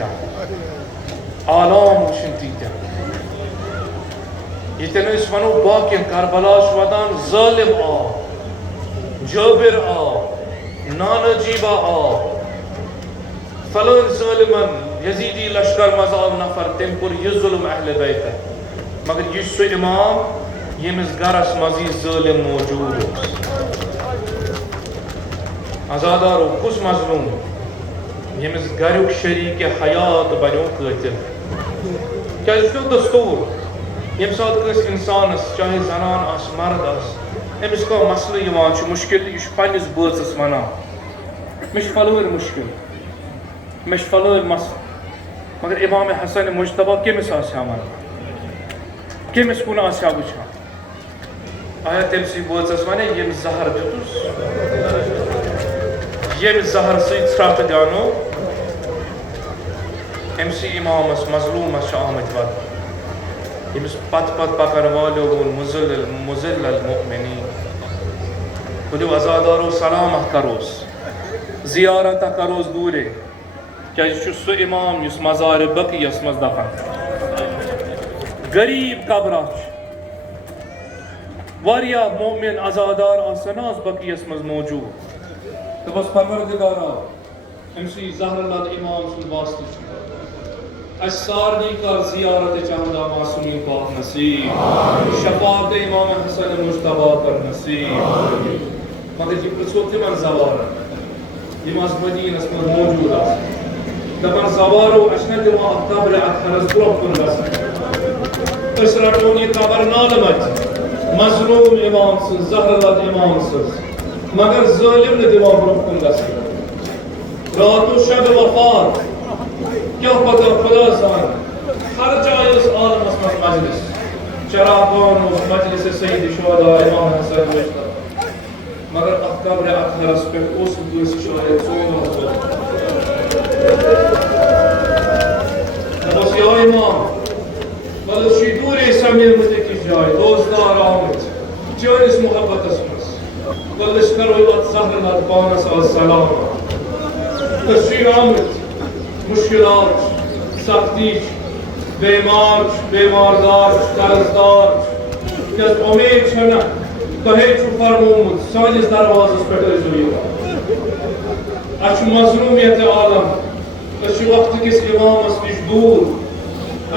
تیتا آلام وشن تیتا یتن اس ونو باقین کربلاش ودان ظالم جابر نانجیبا فلان ظالمن یزیدی لشکر مزال نفر تم پور یہ ظلم اہل بیت مگر یہ سو امام یمس گرس مزید ظالم موجود ازادارو کس مظلوم یمس گریک شریک حیات بنو قاتل کیا دستور یم سات کس انسانس چاہے زنان آس مرد آس امس کا مسئلہ یوان چھ مشکل یہ پنس بٲژس ونان مش فلور مشکل مش فلور مسئلہ مگر امام حسن مجتبی کمس آسیا ونان کمس کن آسیا وچھان آیا تم سی بٲژس ونے یم زہر دتس یم زہر سۭتۍ ژھرٛٹھ دیانو ام سی امامس مظلومس آمت ود یمس پت پت پکن والو وون مزل المؤمنین ولو ازادارو سلامت کروس زیارت کروس دورے کیا سو امام یس مزار بقیس مز دفن غریب قبرہ واریاہ مومن ازادار آسن آس بقیس مز موجود تو بس پروردگارا امسی زہر لد امام سن واسطہ اس سارنی کر زیارت چاہدہ معصومین پاک نصیب شفاعت امام حسن مجتبی کر نصیب مگر یہ پرسو تمن زوار یہ ماز مدینس پر موجود آس دپن زوارو اشنا تما قبر اکھرس برو کن گژھن اس رٹون یہ قبر نالمت مظلوم امام سن زہر لد امام سن مگر ظالم نے دماغ برو کن گژھن رات و شب وفات کیا پتہ خدا سان ہر جائے اس عالم اسمت مجلس چراغان اس مجلس سید شہداء امام حسن مجتبی مگر قبر اکھرس پہ اس دوس شاید سون بس یا امام بلد شی دوری سمیر متکی جائے دوستدار آمد چانس محبت اسمس بلدش کرو ات زہر لد پانس السلام تشیر آمد مشکلات سختی بیمار بیماردار قرضدار کس امید چھنا کہے چھو فرمومت سانس دروازس پہ اچھ مظلومیت عالم اچھ وقت کس امامس نش دور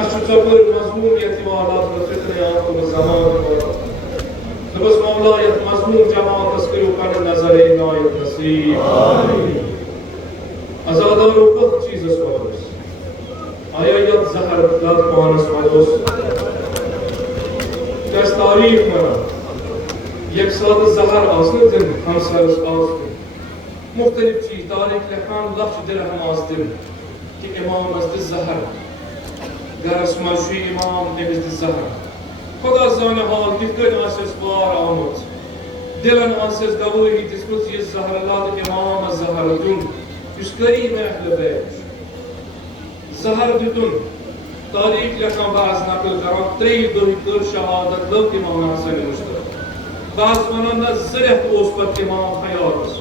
اچھ ژپر مظلومیت والات فتنے آنکھوں زمان بس مولا یت مظلوم جماعت کریو پن نظر عنایت نصیب ازادارو کت چیز اس وقت آیا یاد زہر لد پانس مدوس کس تاریخ منا یک ساتھ زہر آسن دن ہمسر اس آسن مختلف چیز تاریخ لکھان لفظ درہم آس دن کہ امام از دن زہر گرس مرشی امام نمز دن زہر خدا زان حال کتکن آسس بار آمد دلن آسس گوہی تسکت یہ زہر لد امام از زہر دن اس قریب اہل بیت زہر دتن تاریخ لکھان بعض نقل کران 3 دۄہ کر شہادت لوگ امام حسن مجتبی بعض ونان زرت اوس پت امام حیاتس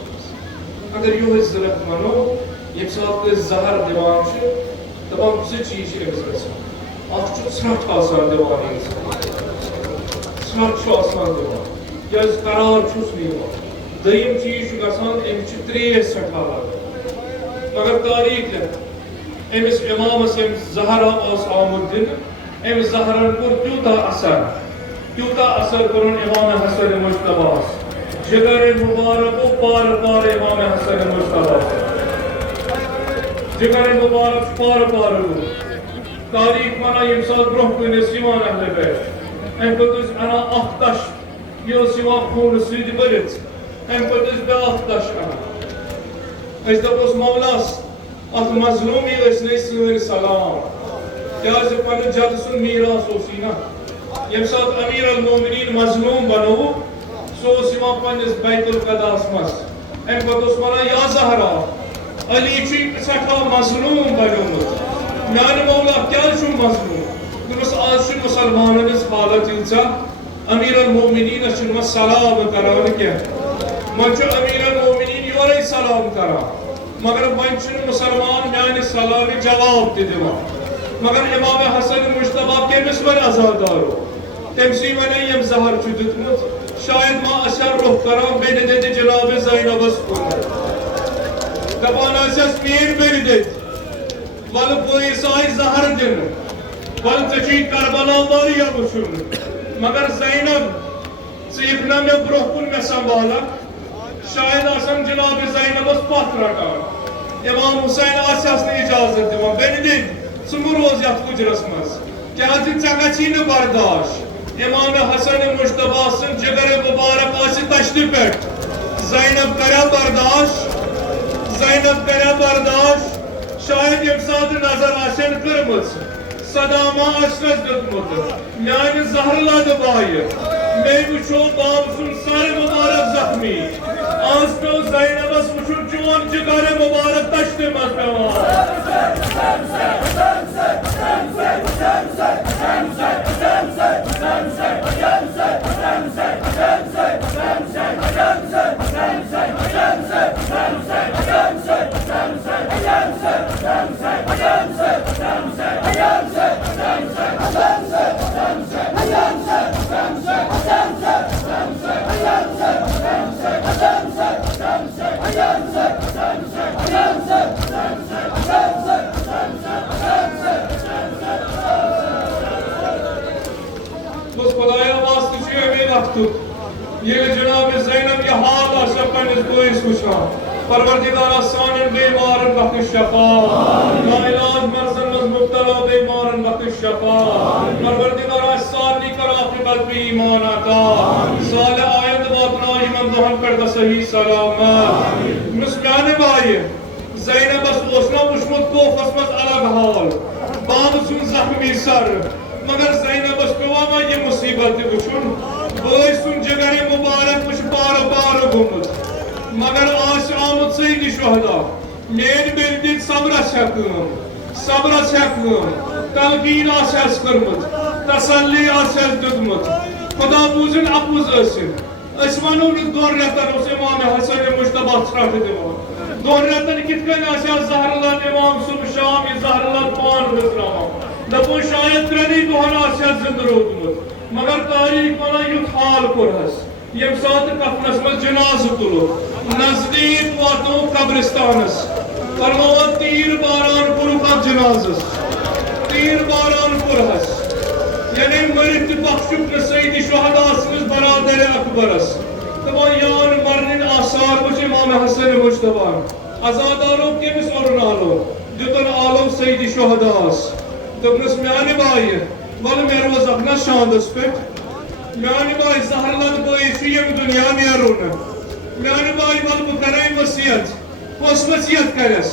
اگر یہ زرت ونو یک سات زہر دیوان دپان زٕ چیز امس گژھان اکھ چھُ ژھرٛٹھ آسان دِوان انسان ژھرٛٹھ چھُ آسان دِوان کیازِ قرار چھُس نہٕ یِوان دوٚیِم چیز چھُ گژھان أمِس چھِ ترٛیش سٮ۪ٹھاہ لگان مگر تاریخ لکھ امس امامس یم زہر اس آمد دن امس زہرن کور تیوتا اثر کرن امام حسن مجتبی جگر مبارک پار پار امام حسن مجتبی جگر مبارک پار پار تاریخ منا یم سات برہ کن یوان اہل بیت ام پتہ انا اکھ تش یہ یوان خون سۭتۍ بٔرِتھ ام پتہ بیاکھ تش انا دپوس مولاس ات مظلومی ٲسۍ سٲنۍ سلام کیازِ پنُن جد سُنٛد میراث اوس یی نا ییٚمہِ ساتہٕ امیر المومنین مظلوم بنوو سُہ اوس یِوان پننِس بیت القداس منٛز امہِ پتہٕ اوس ونان یا زہرا علی چھُے سٮ۪ٹھاہ مظلوم بنیومُت میانہِ مولا کیازِ چھُم مظلوم دوٚپمس آز چھِ مُسلمانن ہٕنٛز حالت ییٖژاہ امیر المومنینس چھُنہٕ وۄنۍ سلام کران کینٛہہ وۄنۍ چھُ امیر المومنین یورے سلام کران مگر وہیں مسلمان میانہ سلامی جواب تہ دِوان مگر امام حسن مجتبیٰ کیمس ون عزادارو تمسی ون یم زہر چھ دیتمت شاید ما اثر رخ کران بین دید جناب زینبس کن دپان آسیس مین بین دید ول پولیس آئی زہر دن ول ژےٚ کربلا واریاہ وٕچھُن مگر زینب ژٕ یِکھ نا مےٚ برونٛہہ کُن مےٚ سنبھالکھ شاید آسن جناب زینبس پتھ رٹان امام حسین آسیس نہٕ اجازت دِوان بین دید ژٕ مہٕ روز یتھ کُجرس منٛز کیازِ ژےٚ گژھی نہٕ برداشت امام حسن مجتبیٰ سُنٛد جگر مبارک آسہِ تشتہِ پٮ۪ٹھ زینب کریا برداشت شاید ییٚمہِ ساتہٕ نظر آسن کٔرمٕژ صدا ما آسنس دیُتمُت میانہِ زہرٕ لدٕ بایہِ مے وٕچھو باب سُنٛد سر مبارک زخمی آز پیٚو زینبس وٕچھُن چون جگر مبارک تشتہِ منٛز بس خدایا واسطہ چھُ امی وقتُک ییٚلہِ جناب زینب یہِ حال آسہِ پننِس بٲیِس وٕچھان پروردگارا سانٮ۪ن بیمارن بخش شفا لاعلاج مرضن منٛز مبتلا بیمارن بخش شفا پروردگارا سارنٕے کر عاقبت پہ ایمان عطا سالہِ آیند واتناو یِمن دۄہن پٮ۪ٹھ صحیح سلامت یُس میانہِ بایہِ زینبس اوس نا وٕچھمُت کوفس منٛز الگ حال بابہٕ سُنٛد زخمی سر مگر زینبس پیٚوا وۄنۍ یہِ مُصیبت تہِ وٕچھُن بٲے سُنٛد جگر مبارک وٕچھ پارٕ پارٕ گوٚمُت مگر آسہِ آمُت سیدِ شہدا میٲنۍ بیٚنہِ دِتۍ صبرس ہےٚ کٲم تلقیٖن آسٮ۪س کٔرمٕژ تسلی آسٮ۪س دیُتمُت خدا بوٗزِن اپُز ٲسِن أسۍ ونو نہٕ دۄن رٮ۪تن اوس امام حسن مجتبیٰ ژھرٛٹھ دِوان دۄن رٮ۪تن کِتھ کٔنۍ آسہِ ہا زہرٕ لد امام صبح شام یہِ زہرٕ لد پان وٕزراوان دپو شاید ترٛٮ۪نٕے دۄہن آسہِ ہا زنٛدٕ روٗدمُت مگر تاریٖخ ونان یُتھ حال کوٚرہس ییٚمہِ ساتہٕ کفنس منٛز جنازٕ تُلُکھ نزدیٖک واتو قبرستانس فرمووُن تیٖر باران کوٚرُکھ اتھ جنازس تیٖر باران کوٚرہس یعنی مٔرِتھ تہِ بخشُکھ نہٕ سیدِ شہدا سٕنٛدِس برادرِ اکبرس دپو یان مرنٕنۍ آثار وٕچھ امام حسن مجتبیٰ عزادارو کٔمِس اوٚرُن آلو دیُتُن آلو سیدِ شہداہس دوٚپنس میانہِ بایہِ ول مےٚ روزکھ نا شاندس پٮ۪ٹھ میانہِ بایہِ زہر لد بٲیِس چھُ ییٚمہِ دُنیا نیرُن میانہِ بایہِ ول بہٕ کرے وصیت کۄس وصیت کرٮ۪س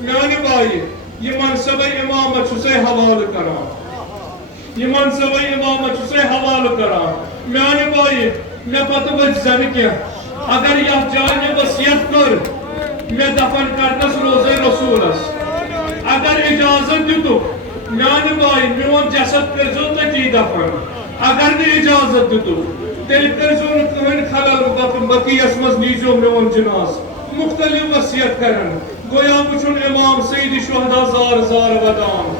میانہِ بایہِ یہِ منصبے امامت چھُسے حوالہٕ کران یہِ منصبے امامت چھُسے حوالہٕ کران میانہِ بایہِ مےٚ پتہٕ ؤتھۍ زنہٕ کینٛہہ اگر یتھ جایہِ مےٚ وصیت کٔر مےٚ دفن کرنس روزے رسوٗلس اگر اجازت دِتُکھ میانہِ بایہِ میون جسد کٔرۍزیو تٔتی دفن اگر نہٕ اجازت دِتُکھ تیٚلہِ کٔرۍزیو نہٕ کٕہٕنۍ خلل بقیس منٛز نیٖزیو میون جناز مختلف وصیت کرن گویا وٕچھُن امام سیدِ شہدا زار زار ودان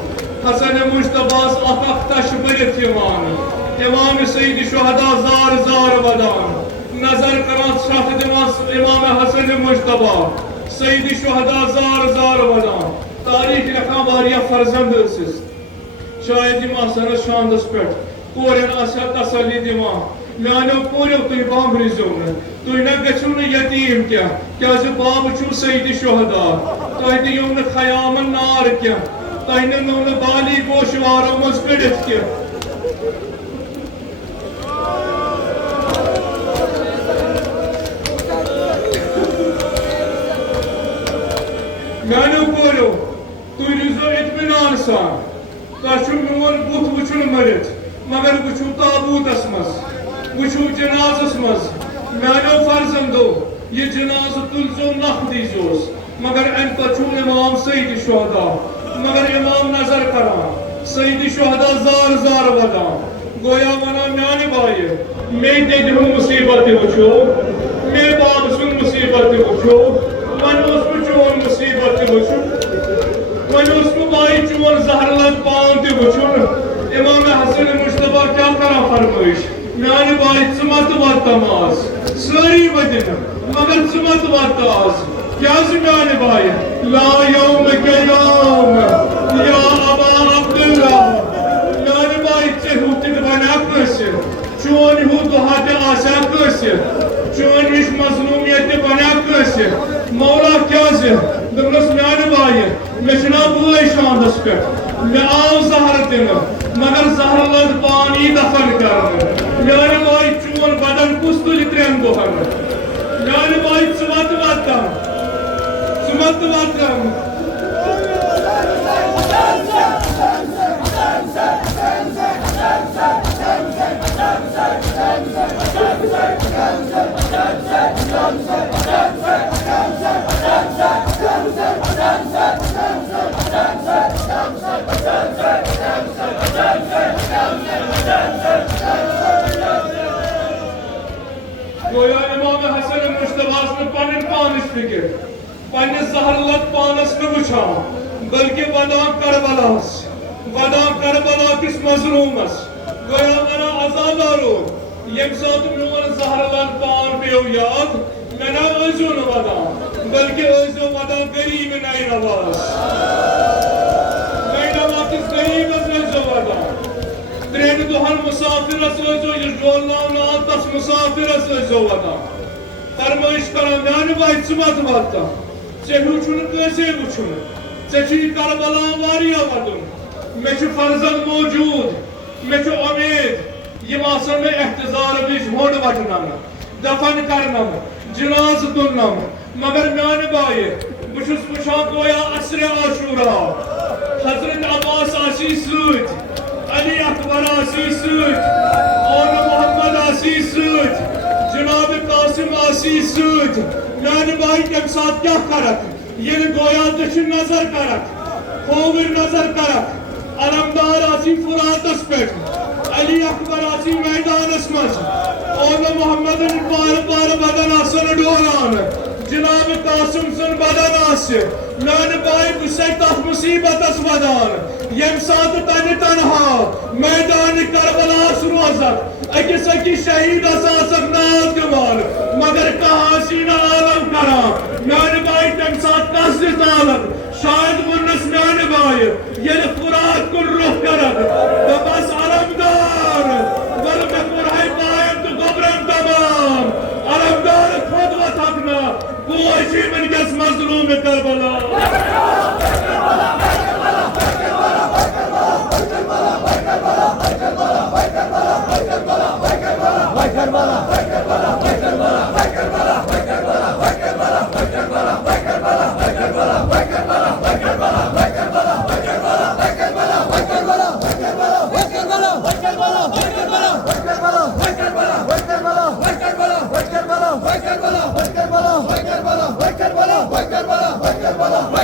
حسن مجتبیٰس اکھ تش بٔرِتھ یِوان امام سیدِ شہدا زار زار ودان نظر کران ژھرٛٹھ دِوان امام حسن مجتبیٰ سیدِ شہدا زار زار ودان تاریخ لیکھان واریاہ فرزند ٲسِس شاید یِم آسن اَتھ شاندس پٮ۪ٹھ کورٮ۪ن آسہِ ہا تسلی دِوان میانیو کوریو تُہۍ بامبرِزیو نہٕ تُہۍ نہ گٔژھِو نہٕ یتیٖم کینٛہہ کیازِ بابہٕ چھُو سیدِ شہدا تۄہہِ دِیِو نہٕ خیامن نار کینٛہہ تۄہہِ نِنو نہٕ بالی گوشوارو منٛز کٔڑِتھ کینٛہہ میانیو کوریو تُہۍ روٗزِو اطمینان سان تۄہہِ چھُو میون بُتھ وٕچھُن مٔرِتھ مگر وٕچھِو تابوٗتس منٛز وٕچھِو جنازس منٛز میانیو فرزندو یہِ جنازٕ تُلزیو نکھ دیٖزیوس مگر امہِ پتہٕ چھُو امام سیدِ شہدا مگر امام نظر کران سیدِ شہدا زار زار ودان گویا ونان میانہِ بایہِ مے دیدِ ہُنٛد مُصیبت تہِ وٕچھو مے بابہٕ سُنٛد مُصیبت تہِ وٕچھو وۄنۍ اوس بہٕ چون مُصیبت وچھن ون اس بھائی چون زہر لد پان تہ وچھن امام حسن مصطفیٰ کیا کران فرمائش میانہ بھائی ژٕ مت وات تماز ساری ودن مگر ژٕ مت وات آز کیاز میانہ بھائی لا یوم قیام یا ابا عبداللہ میانہ بھائی ژے ہیو تہ بنیا کٲنٛسہِ چون ہیو دۄہا تہ آسیا کٲنٛسہِ چون ہِش مظلومیت تہ بنیا کٲنٛسہِ مولا کیازِ دوٚپنس میانہ بھائی مےٚ چھُنا بٲے شاندس پٮ۪ٹھ مےٚ آو زہر دِنہٕ مگر زہر لد پان یی دفن کرنہٕ میانہ بھائی چون بدن کُس تُلہِ 3 دۄہن میانہ بھائی ژٕ مت واتان ژٕ مت واتان گویا امام حسن مصطفیٰ میں پنن پانس فکر پنس زہر لد پانس نہ وچھان بلکہ ودان کربلا کس مظلومس گویا ونان عزادارو یم سات میون زہر لد پان پیو یاد مے نہ ٲسۍزیو نہٕ ودان بلکہ ٲسۍزیو ودان غریب نینواس کس غریبس ٲسۍزیو ودان 3 دۄہن مسافرس ٲسۍزیو یُس ڈولناونہٕ آو تس مسافرس ٲسۍزیو ودان فرمٲیش کران میانہ بھائی ژٕ مت واتان ژےٚ ہیوٗ چھُنہٕ کٲنٛسے وٕچھُن ژےٚ چھُے کربلا واریاہ ودُن مےٚ چھُ فرزند موجود مےٚ چھُ امید یِم آسن مےٚ احتضار وِزِ ہوٚنٛڈ وٹنَم دفن کرنم جناز تُلنم مگر میانہ بھائی بہٕ چھُس وٕچھان گویا عصرِ عاشورا حضرت عباس آسی سۭتۍ علی اکبر آسی سۭتۍ اون محمد آسی سۭتۍ جناب قاسم آسی سۭتۍ میانہ بھائی تمہِ ساتہٕ کیٛاہ کرکھ ییٚلہِ گویا دٔچھِنۍ نظر کرکھ کھووٕرۍ نظر کرکھ علمدار آسی فراتس پٮ۪ٹھ علی اکبر آسی میدانس منٛز اون محمدن پارٕ بدن آسن ڈوران جناب قاسم سن بدن آسہِ میانہ بھائی بہٕ چھُسے تتھ مصیبتس ودان ییٚمہِ ساتہٕ تنہِ تنہا میدان کربلاہس روزکھ أکِس شہیدس آسکھ ناو دِوان مگر کانٛہہ آسی نہٕ عالم کران میانہ بھائی تمہِ ساتہٕ کس دِژ عالم شاید ووٚننس میانہ بھائی ییٚلہِ فرات کُن رُخ کرکھ دپس علمدار ول مےٚ کوٚرہے پاین تہٕ گوٚبرن تمام علمدار کھوٚت وۄتھکھ نا بوے چھُے وٕنکٮ۪س مظلوٗمِ Karbala Kerala.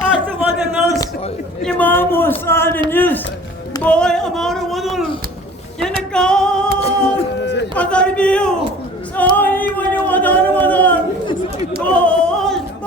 Atımadınız. İmam Hüseyin'iniz. Boy amanı olun. Yine kal. Kadar bir. Sahibini vadan. Dost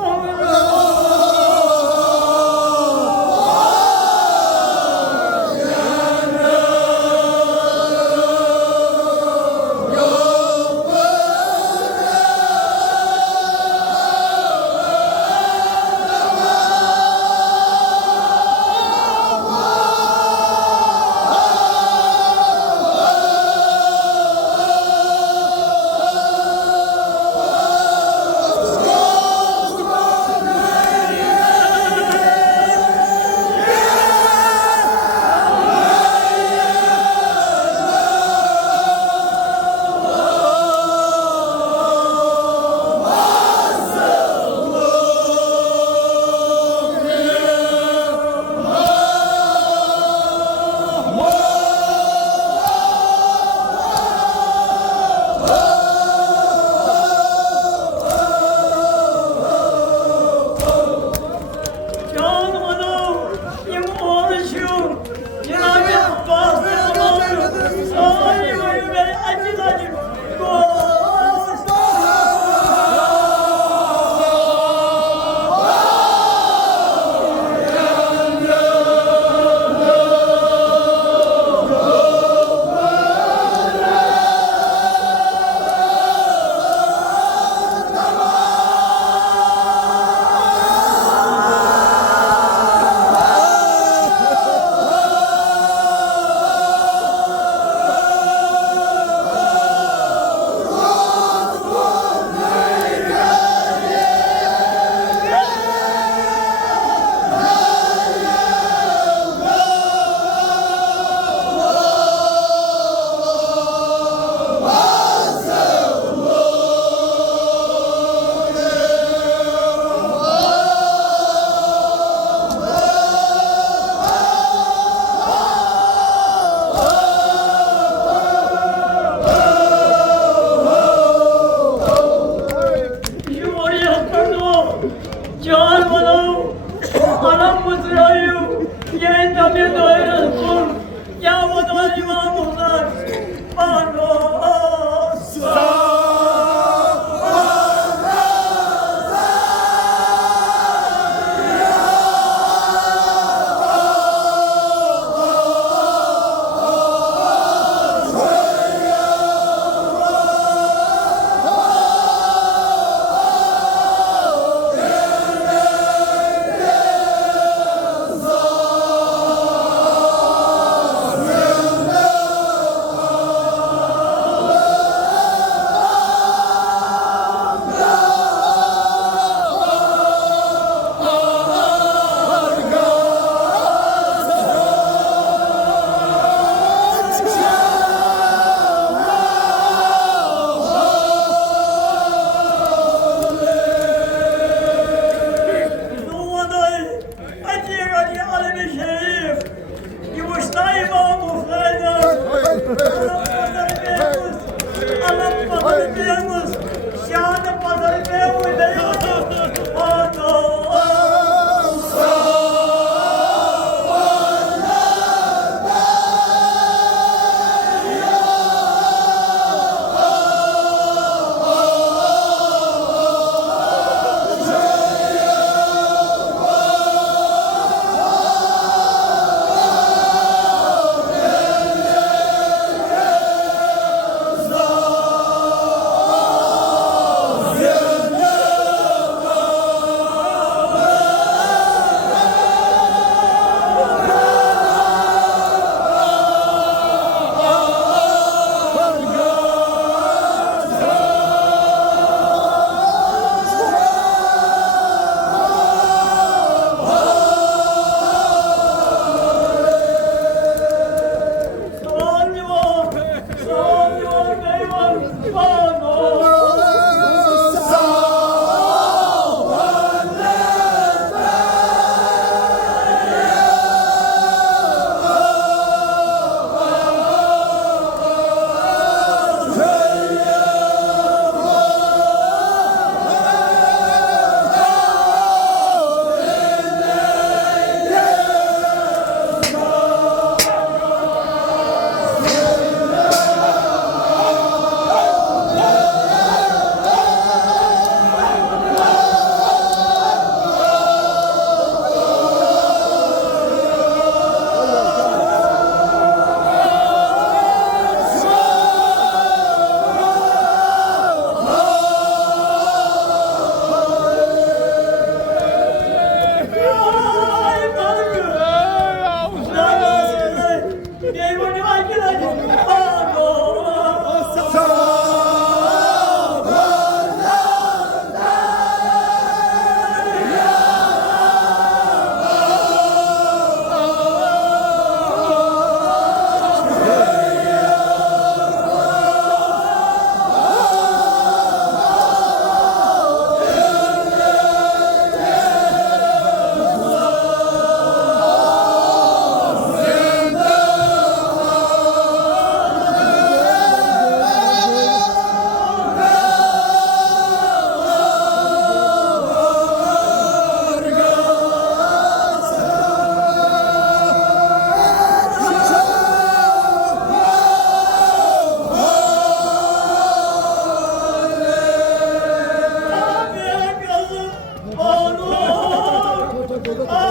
أولاد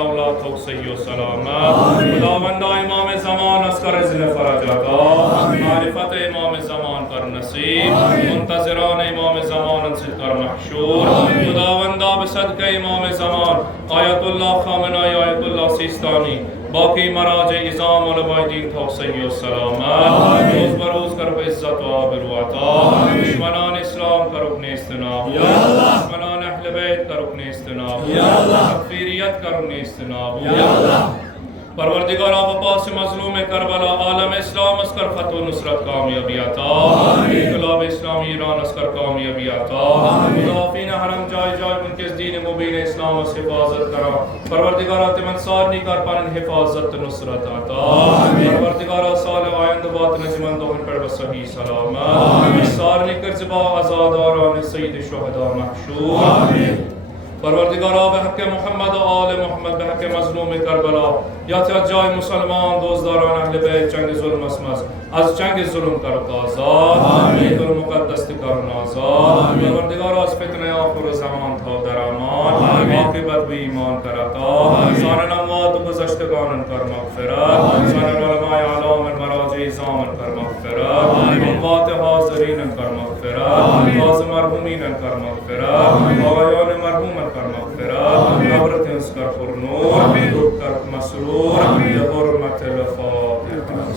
الاولاد توسعی و سلامت. خداوند امام زمان از رزق فرجاتا، معرفت امام زمان کر نصیب، منتظران امام زمان انصت کر محشور. خداوندا به صدق امام زمان آیت الله خامنه‌ای، آیت الله سیستانی، باقی مراجع ازام علماء دین توسعی و سلامت، روز بروز کر به عزت و آبرو عطا. دشمنان اسلام کر رکن استناب، دشمنان اهل بیت کر رکن استناب، تکفیریت کر رکن استناب. پروردگار آپ پاس مظلوم کربلا عالم اسلام اس کر فتح و نصرت کامیابی عطا. انقلاب اسلامی ایران اس کر کامیابی عطا. مدافعین حرم جای جای منکس دین مبین اسلام اس حفاظت کرا. پروردگار تمن سارنی کر پانن حفاظت نصرت عطا. پروردگار سال آینده بات نجمن دوہن پر بصحیح سلامت. سارنی کر زبا آزاداران سید شہداء محشور. پروردگارا به حق محمد و آل محمد، به حق مظلوم کربلا، یا تا جای مسلمان دوستداران اهل بیت چنگ ظلم اسمز از چنگ ظلم کرد آزاد، بیت المقدس کرد آزاد. پروردگارا از فتنه آخر زمان تا در امان، عاقبت به ایمان کرتا. سان اموات گذشتگان کر مغفرت، سان علماء اعلام مراجع زامن کر مغفرت، اموات حاضرین کر مغفرت، باز مرحومین کر مغفرت، آقایان مرحوم کر مغفرت، قبر تنس کر پر نور، دکھ کر مسرور، به حرمت الفاتحه.